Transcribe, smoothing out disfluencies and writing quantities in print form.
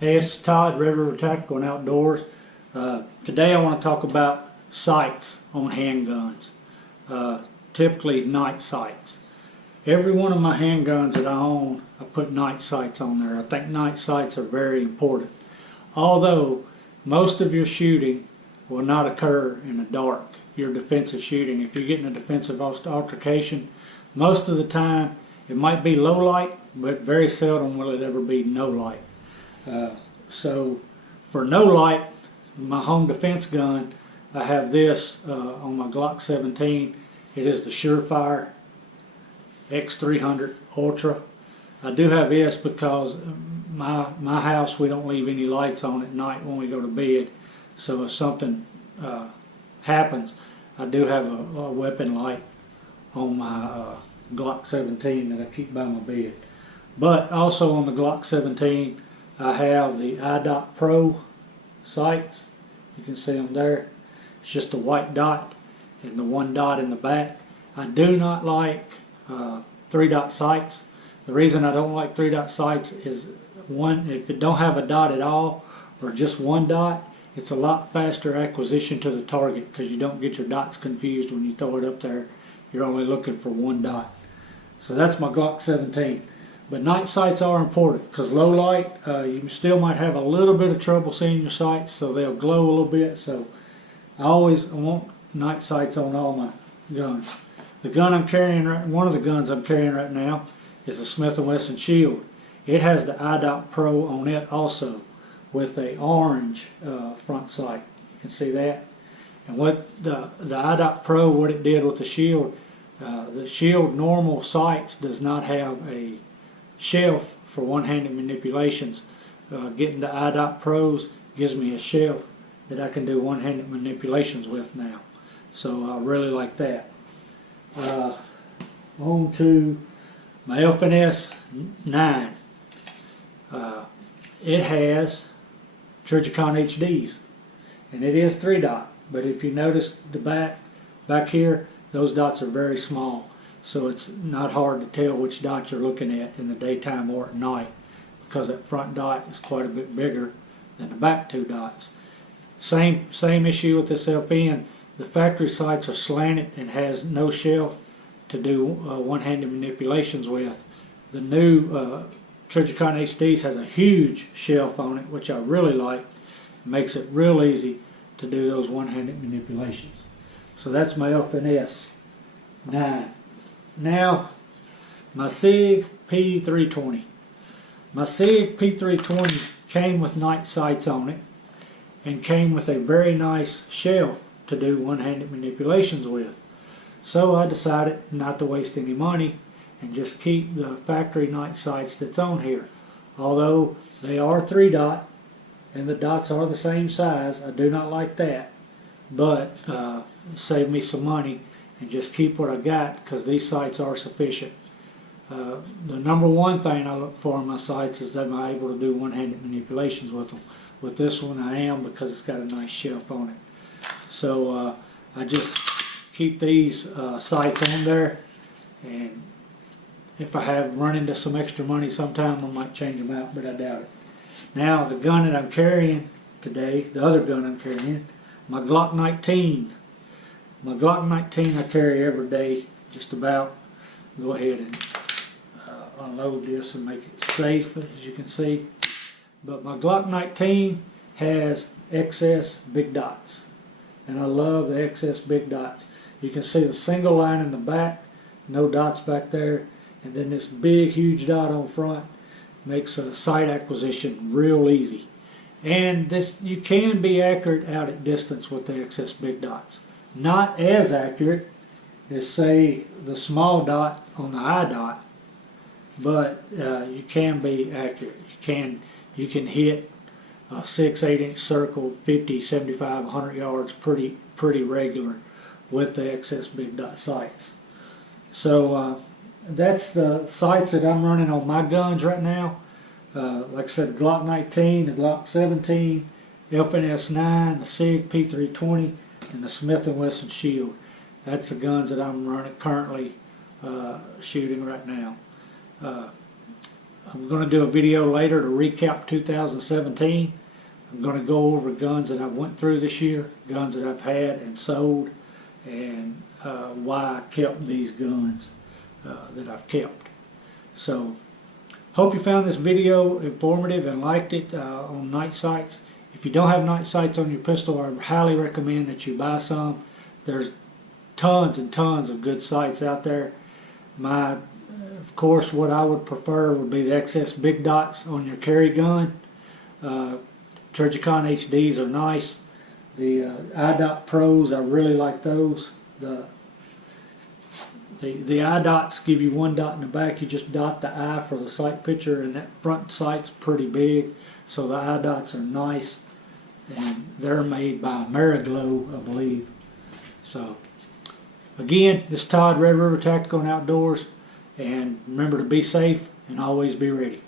Hey, it's Todd, River Tactical and Outdoors. Today I want to talk about sights on handguns, typically night sights. Every one of my handguns that I own, I put night sights on there. I think night sights are very important. Although most of your shooting will not occur in the dark, your defensive shooting. If you're getting a defensive altercation, most of the time it might be low light, but very seldom will it ever be no light. So for no light, my home defense gun, I have this on my Glock 17. It is the Surefire X300 Ultra. I do have this because my house, we don't leave any lights on at night when we go to bed. So if something happens, I do have a weapon light on my Glock 17 that I keep by my bed. But also on the Glock 17, I have the iDot Pro sights. You can see them there. It's just a white dot and the one dot in the back. I do not like 3-dot sights. The reason I don't like 3-dot sights is, one, if it don't have a dot at all or just one dot, it's a lot faster acquisition to the target because you don't get your dots confused when you throw it up there. You're only looking for one dot. So that's my Glock 17. But night sights are important because low light, you still might have a little bit of trouble seeing your sights, so they'll glow a little bit. So I always want night sights on all my guns. The gun I'm carrying, one of the guns I'm carrying right now, is a Smith & Wesson Shield. It has the iDot Pro on it also, with a orange front sight. You can see that. And what the iDot Pro, what it did with the Shield normal sights does not have a shelf for one-handed manipulations. Getting the iDot Pros gives me a shelf that I can do one-handed manipulations with now. So I really like that. On to my FNS 9. It has Trijicon HDs, and it is 3-dot. But if you notice the back here, those dots are very small. So it's not hard to tell which dot you're looking at in the daytime or at night, because that front dot is quite a bit bigger than the back two dots. Same issue with this FN. The factory sights are slanted and has no shelf to do one-handed manipulations with. The new Trijicon HDs has a huge shelf on it, which I really like. It makes it real easy to do those one-handed manipulations. So that's my FNS 9. Now, my SIG P320. My SIG P320 came with night sights on it and came with a very nice shelf to do one-handed manipulations with. So I decided not to waste any money and just keep the factory night sights that's on here. Although they are 3-dot and the dots are the same size, I do not like that, but save me some money and just keep what I got because these sights are sufficient. The number one thing I look for in my sights is that I'm able to do one-handed manipulations with them. With this one I am, because it's got a nice shelf on it. So I just keep these sights on there, and if I have run into some extra money sometime I might change them out, but I doubt it. Now the gun that I'm carrying today, the other gun I'm carrying, my Glock 19. My Glock 19 I carry every day, just about. Go ahead and unload this and make it safe, as you can see. But my Glock 19 has XS big dots, and I love the XS big dots. You can see the single line in the back, no dots back there, and then this big huge dot on front makes a sight acquisition real easy. And this, you can be accurate out at distance with the XS big dots. Not as accurate as, say, the small dot on the iDot, but you can be accurate. You can hit a 6-8 inch circle 50, 75, 100 yards pretty regular with the XS big dot sights. So that's the sights that I'm running on my guns right now. Like I said, Glock 19, the Glock 17, FNS 9, the SIG P320, and the Smith & Wesson Shield. That's the guns that I'm running currently shooting right now. I'm going to do a video later to recap 2017. I'm going to go over guns that I've went through this year, guns that I've had and sold, and why I kept these guns that I've kept. So, hope you found this video informative and liked it on night sights. If you don't have night sights on your pistol, I highly recommend that you buy some. There's tons and tons of good sights out there. Of course, what I would prefer would be the XS big dots on your carry gun. Trijicon HDs are nice. The iDot Pros, I really like those. The iDots give you one dot in the back. You just dot the eye for the sight picture, and that front sight's pretty big. So the iDots are nice, and they're made by Ameriglo, I believe. So again, this is Todd, Red River Tactical and Outdoors, and remember to be safe and always be ready.